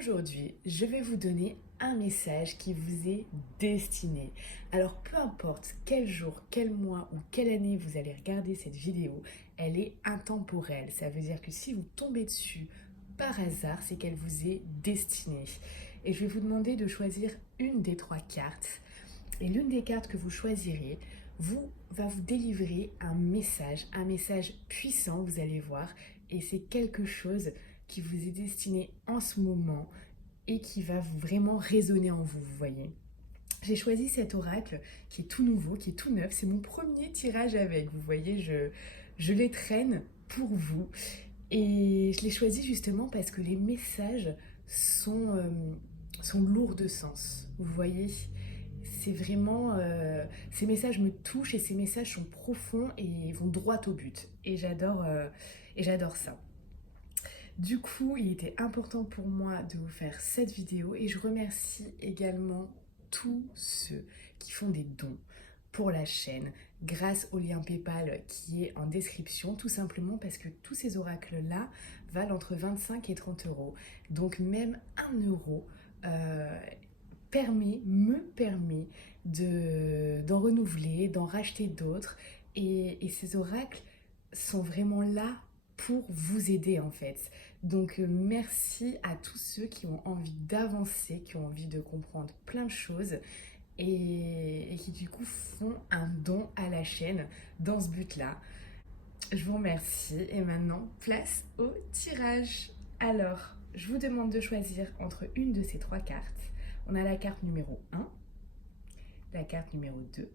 Aujourd'hui, je vais vous donner un message qui vous est destiné. Alors, peu importe quel jour, quel mois ou quelle année vous allez regarder cette vidéo, elle est intemporelle. Ça veut dire que si vous tombez dessus par hasard, c'est qu'elle vous est destinée. Et je vais vous demander de choisir une des trois cartes. Et l'une des cartes que vous choisirez va vous délivrer un message puissant, vous allez voir. Et c'est quelque chose qui vous est destiné en ce moment et qui va vraiment résonner en vous, vous voyez. J'ai choisi cet oracle qui est tout nouveau, qui est tout neuf. C'est mon premier tirage avec, vous voyez, je les traîne pour vous. Et je l'ai choisi justement parce que les messages sont lourds de sens, vous voyez. C'est vraiment... ces messages me touchent et ces messages sont profonds et vont droit au but. Et j'adore ça. Du coup, il était important pour moi de vous faire cette vidéo et je remercie également tous ceux qui font des dons pour la chaîne grâce au lien PayPal qui est en description, tout simplement parce que tous ces oracles-là valent entre 25 et 30 euros. Donc même 1 euro me permet d'en renouveler, d'en racheter d'autres. Et ces oracles sont vraiment là pour vous aider en fait. Donc merci à tous ceux qui ont envie d'avancer, qui ont envie de comprendre plein de choses et qui du coup font un don à la chaîne dans ce but-là. Je vous remercie et maintenant place au tirage. Alors, je vous demande de choisir entre une de ces trois cartes. On a la carte numéro 1, la carte numéro 2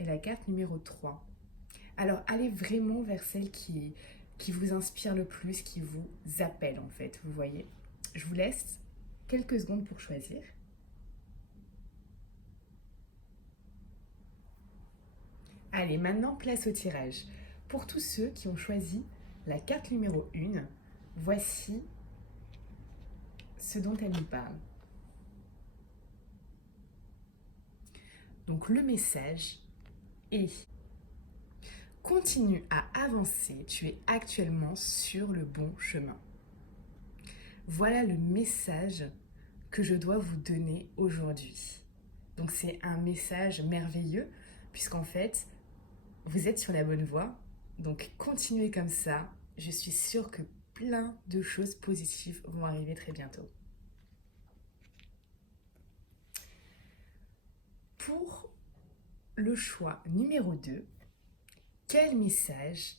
et la carte numéro 3. Alors, allez vraiment vers celle qui vous inspire le plus, qui vous appelle en fait, vous voyez. Je vous laisse quelques secondes pour choisir. Allez, maintenant place au tirage. Pour tous ceux qui ont choisi la carte numéro 1, voici ce dont elle nous parle. Donc le message est: continue à avancer, tu es actuellement sur le bon chemin. Voilà le message que je dois vous donner aujourd'hui. Donc c'est un message merveilleux puisqu'en fait, vous êtes sur la bonne voie. Donc continuez comme ça. Je suis sûre que plein de choses positives vont arriver très bientôt. Pour le choix numéro 2, quel message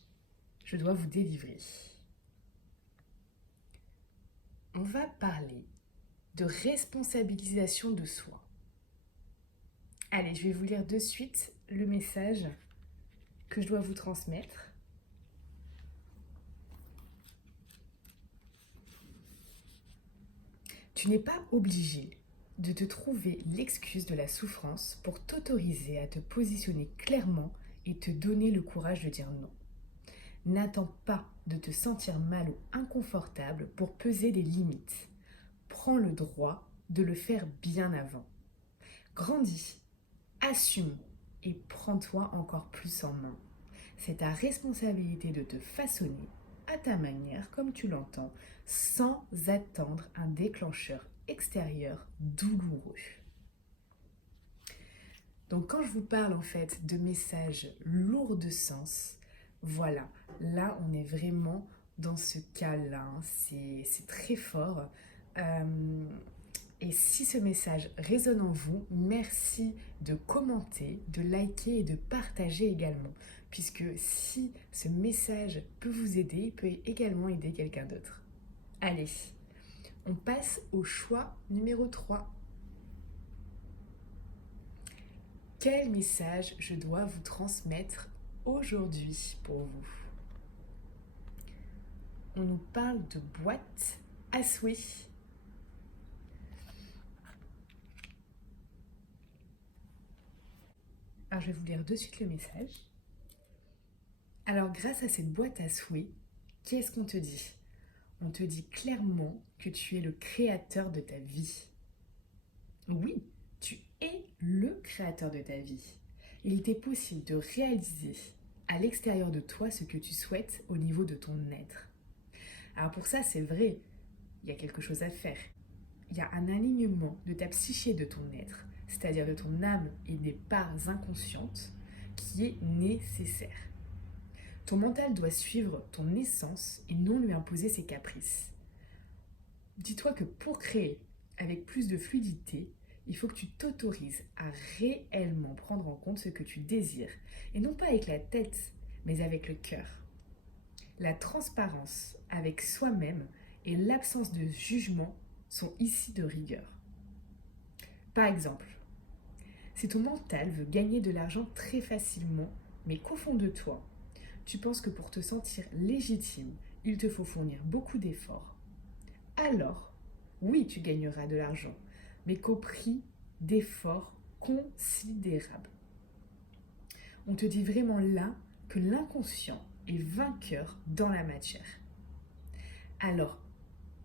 je dois vous délivrer? On va parler de responsabilisation de soi. Allez, je vais vous lire de suite le message que je dois vous transmettre. Tu n'es pas obligé de te trouver l'excuse de la souffrance pour t'autoriser à te positionner clairement et te donner le courage de dire non. N'attends pas de te sentir mal ou inconfortable pour peser des limites. Prends le droit de le faire bien avant. Grandis, assume et prends-toi encore plus en main. C'est ta responsabilité de te façonner à ta manière, comme tu l'entends, sans attendre un déclencheur extérieur douloureux. Donc quand je vous parle en fait de messages lourds de sens, voilà, là on est vraiment dans ce cas-là, hein. C'est très fort. Et si ce message résonne en vous, merci de commenter, de liker et de partager également. Puisque si ce message peut vous aider, il peut également aider quelqu'un d'autre. Allez, on passe au choix numéro 3. Quel message je dois vous transmettre aujourd'hui pour vous? On nous parle de boîte à souhait. Alors je vais vous lire de suite le message. Alors grâce à cette boîte à souhait, qu'est-ce qu'on te dit? On te dit clairement que tu es le créateur de ta vie. Oui, tu es le créateur de ta vie. Il t'est possible de réaliser à l'extérieur de toi ce que tu souhaites au niveau de ton être. Alors pour ça, c'est vrai, il y a quelque chose à faire. il y a un alignement de ta psyché et de ton être, c'est-à-dire de ton âme et des parts inconscientes, qui est nécessaire. Ton mental doit suivre ton essence et non lui imposer ses caprices. Dis-toi que pour créer avec plus de fluidité, il faut que tu t'autorises à réellement prendre en compte ce que tu désires, et non pas avec la tête, mais avec le cœur. La transparence avec soi-même et l'absence de jugement sont ici de rigueur. Par exemple, si ton mental veut gagner de l'argent très facilement, mais qu'au fond de toi, tu penses que pour te sentir légitime, il te faut fournir beaucoup d'efforts, alors, oui, tu gagneras de l'argent, mais qu'au prix d'efforts considérables. On te dit vraiment là que l'inconscient est vainqueur dans la matière. Alors,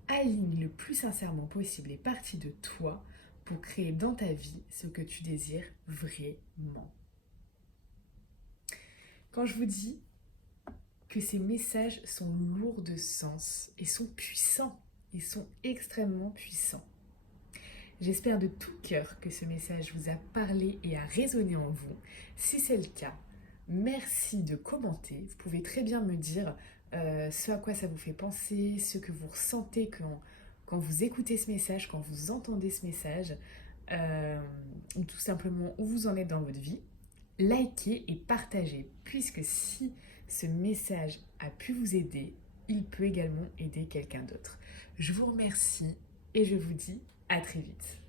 aligne le plus sincèrement possible les parties de toi pour créer dans ta vie ce que tu désires vraiment. Quand je vous dis que ces messages sont lourds de sens et sont puissants, ils sont extrêmement puissants. J'espère de tout cœur que ce message vous a parlé et a résonné en vous. Si c'est le cas, merci de commenter. Vous pouvez très bien me dire ce à quoi ça vous fait penser, ce que vous ressentez quand vous écoutez ce message, quand vous entendez ce message, ou tout simplement où vous en êtes dans votre vie. Likez et partagez, puisque si ce message a pu vous aider, il peut également aider quelqu'un d'autre. Je vous remercie et je vous dis à très vite.